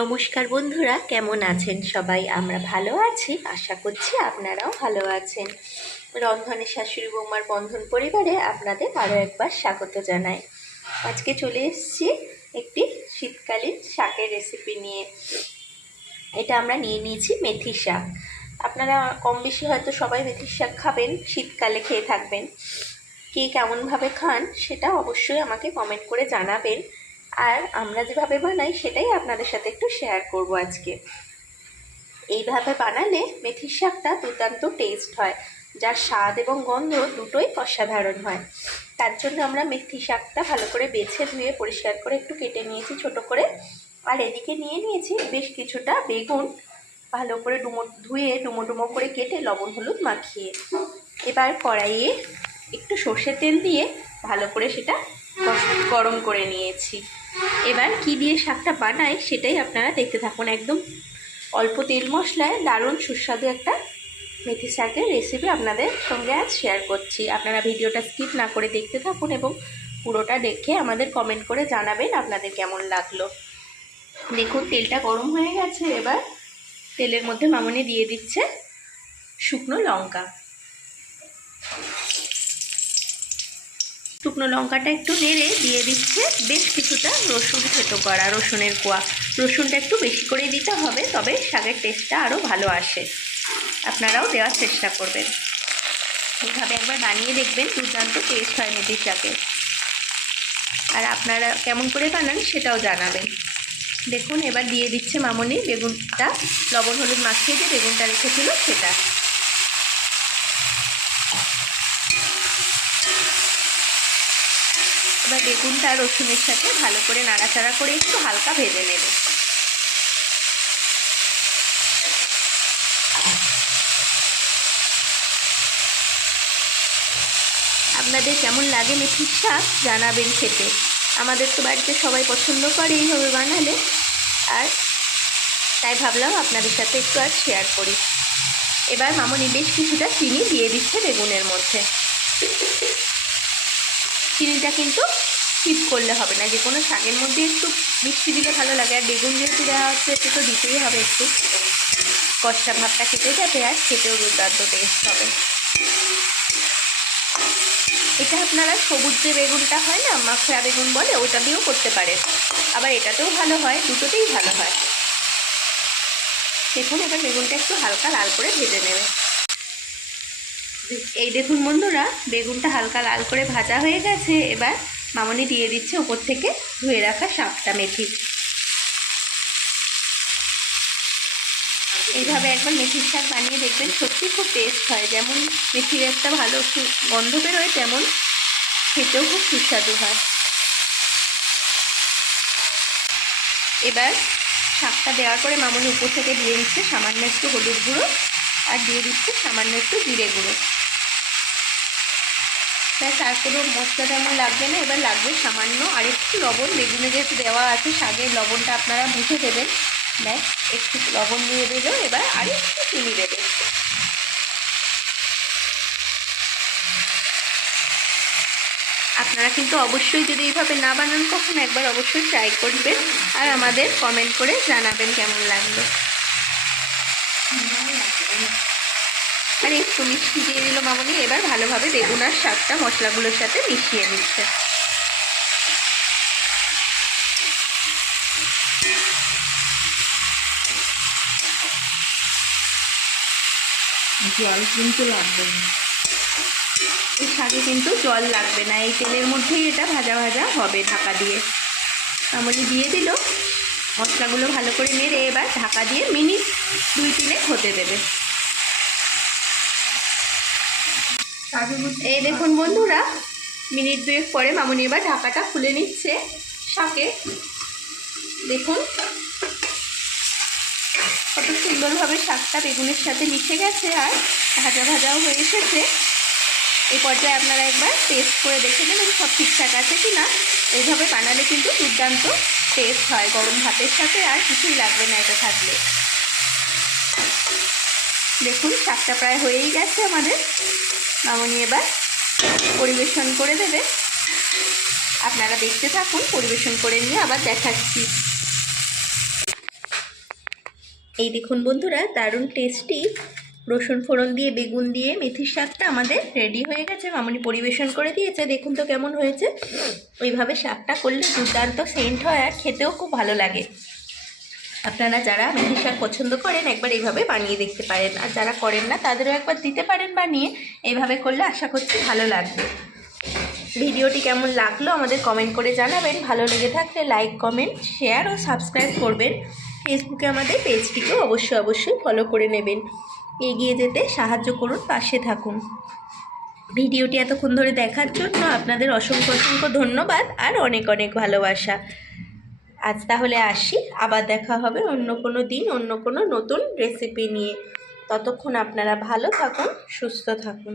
নমস্কার বন্ধুরা, কেমন আছেন সবাই? আমরা ভালো আছি, আশা করছি আপনারাও ভালো আছেন। রন্ধনে শাশুড়ি বৌমার বন্ধন পরিবারে আপনাদের আরও একবার স্বাগত জানাই। আজকে চলে এসেছি একটি শীতকালীন শাকের রেসিপি নিয়ে। এটা আমরা নিয়ে নিয়েছি মেথি শাক। আপনারা কম বেশি হয়তো সবাই মেথির শাক খাবেন, শীতকালে খেয়ে থাকবেন। কে কেমনভাবে খান সেটা অবশ্যই আমাকে কমেন্ট করে জানাবেন। আর আমরা যেভাবে বানাই সেটাই আপনাদের সাথে একটু শেয়ার করব আজকে। এইভাবে বানালে মেথির শাকটা দুর্দান্ত টেস্ট হয়, যার স্বাদ এবং গন্ধ দুটোই অসাধারণ হয়। তার জন্য আমরা মেথি শাকটা ভালো করে বেছে ধুয়ে পরিষ্কার করে একটু কেটে নিয়েছি ছোট করে। আর এদিকে নিয়ে নিয়েছি বেশ কিছুটা বেগুন, ভালো করে ধুয়ে ডুমো ডুমো করে কেটে লবণ হলুদ মাখিয়ে। এবার কড়াইয়ে একটু সর্ষের তেল দিয়ে ভালো করে সেটা গরম করে নিয়েছি। এবার কি দিয়ে শাকটা বানাই সেটাই আপনারা দেখতে থাকুন। একদম অল্প তেল মশলায় দারুণ সুস্বাদু একটা মেথি শাকের রেসিপি আপনাদের সঙ্গে আজ শেয়ার করছি। আপনারা ভিডিওটা স্কিপ না করে দেখতে থাকুন এবং পুরোটা দেখে আমাদের কমেন্ট করে জানাবেন আপনাদের কেমন লাগলো। দেখুন তেলটা গরম হয়ে গেছে। এবার তেলের মধ্যে মামনি দিয়ে দিচ্ছে শুকনো লঙ্কা। শুকনো লঙ্কাটা একটু নেড়ে দিয়ে দিচ্ছে বেশ কিছুটা রসুন থেতো করা, রসুনের কোয়া। রসুনটা একটু বেশি করে দিতে হবে, তবে শাকের টেস্টটা আরও ভালো আসে। আপনারাও দেওয়ার চেষ্টা করবেন। এইভাবে একবার বানিয়ে দেখবেন, দুর্দান্ত টেস্ট হয় মেথির শাকে। আর আপনারা কেমন করে বানান সেটাও জানাবেন। দেখুন এবার দিয়ে দিচ্ছে মামনি বেগুনটা, লবণ হলুদ মাখিয়ে যে বেগুনটা রেখেছিল সেটা। এবার বেগুনটা রসুনের সাথে ভালো করে নাড়াচাড়া করে একটু হালকা ভেজে নেবে। আপনাদের কেমন লাগে মেথির শাক জানাবেন খেতে। আমাদের তো বাড়িতে সবাই পছন্দ করে এইভাবে বানালে, আর তাই ভাবলাম আপনাদের সাথে একটু আর শেয়ার করি। এবার মামনি বেশ কিছুটা চিনি দিয়ে দিচ্ছে বেগুনের মধ্যে। চিনিটা কিন্তু স্কিপ করলে হবে না, যে কোনো শাকের মধ্যে একটু মিষ্টি দিলে ভালো লাগে। আর বেগুন যেহেতু দেওয়া হচ্ছে একটু তো দিতেই হবে, একটু কষা ভাবটা খেতে যাবে আর খেতেও দুর্দান্ত টেস্ট হবে। এটা আপনারা সবুজ যে বেগুনটা হয় না, মাখরা বেগুন বলে, ওটা দিয়েও করতে পারেন। আবার এটাতেও ভালো হয়, দুটোতেই ভালো হয়। দেখুন এবার বেগুনটা একটু হালকা লাল করে ভেজে নেবে। এই দেখুন বন্ধুরা, বেগুনটা হালকা লাল করে ভাজা হয়ে গেছে। এবার মামনি দিয়ে দিচ্ছে উপর থেকে ধুয়ে রাখা শাকটা, মেথি। এইভাবে একবার মেথির শাক বানিয়ে দেখবেন, সত্যি খুব টেস্ট হয়। যেমন মেথির একটা ভালো গন্ধ বেরোয়, তেমন খেতেও খুব সুস্বাদু হয়। এবার শাকটা দেওয়ার পরে মামনি উপর থেকে দিয়ে দিচ্ছে সামান্য একটু হলুদ গুঁড়ো, আর দিয়ে দিচ্ছে সামান্য একটু জিরে গুঁড়ো। ব্যাস, আর কোনো মশলা তেমন লাগবে না। এবার লাগবে সামান্য আর একটু লবণ। বেগুনে যেহেতু দেওয়া আছে, শাকের লবণটা আপনারা বুঝে দেবেন। ব্যাস, একটু লবণ দিয়ে দেবে। এবার আর একটু চিনি দেবে। আপনারা কিন্তু অবশ্যই, যদি এইভাবে না বানান কখনো, একবার অবশ্যই ট্রাই করবেন আর আমাদের কমেন্ট করে জানাবেন কেমন লাগলো। আর একটু মিষ্টি দিয়ে দিল মামনি। এবার ভালোভাবে বেগুন আর শাকটা মশলাগুলোর সাথে মিশিয়ে নিচ্ছে। জল কিন্তু লাগবে না, এই শাকে কিন্তু জল লাগবে না, এই তেলের মধ্যেই এটা ভাজা ভাজা হবে ঢাকা দিয়ে। মামনি দিয়ে দিল। মশলাগুলো ভালো করে নেড়ে এবার ঢাকা দিয়ে মিনিট 2-3 হতে দেবে। এই দেখুন বন্ধুরা, মিনিট 2 পরে মামনি এবার ঢাকাটা খুলে নিচ্ছে শাকে। দেখুন কত সুন্দরভাবে শাকটা বেগুনের সাথে মিশে গেছে আর ভাজা ভাজাও হয়ে এসেছে। এই পর্যায়ে আপনারা একবার টেস্ট করে দেখে নেবেন সব ঠিকঠাক আছে কি না। এইভাবে বানালে কিন্তু দুর্দান্ত টেস্ট হয়, গরম ভাতের সাথে আর কিছুই লাগবে না এটা থাকলে। দেখুন শাকটা প্রায় হয়েই গেছে আমাদের। মামনি এবার পরিবেশন করে দেবে। আপনারা দেখতে থাকুন, পরিবেশন করে নিয়ে আবার দেখাচ্ছি। এই দেখুন বন্ধুরা, দারুণ টেস্টি রসুন ফোড়ন দিয়ে বেগুন দিয়ে মেথির শাকটা আমাদের রেডি হয়ে গেছে। মামনি পরিবেশন করে দিয়েছে, দেখুন তো কেমন হয়েছে। ওইভাবে শাকটা করলে দুর্দান্ত সেন্ট হয় আর খেতেও খুব ভালো লাগে। আপনারা যারা মেথির শাক পছন্দ করেন একবার এইভাবে বানিয়ে দেখতে পারেন, আর যারা করেন না তাদেরও একবার দিতে পারেন বানিয়ে। এইভাবে করলে আশা করছি ভালো লাগবে। ভিডিওটি কেমন লাগলো আমাদের কমেন্ট করে জানাবেন। ভালো লেগে থাকলে লাইক, কমেন্ট, শেয়ার ও সাবস্ক্রাইব করবেন। ফেসবুকে আমাদের পেজটিকেও অবশ্যই ফলো করে নেবেন। এগিয়ে যেতে সাহায্য করুন, পাশে থাকুন। ভিডিওটি এতক্ষণ ধরে দেখার জন্য আপনাদের অসংখ্য ধন্যবাদ আর অনেক ভালোবাসা। আজ তাহলে আসি, আবার দেখা হবে অন্য কোনো দিন অন্য কোনো নতুন রেসিপি নিয়ে। ততক্ষণ আপনারা ভালো থাকুন, সুস্থ থাকুন।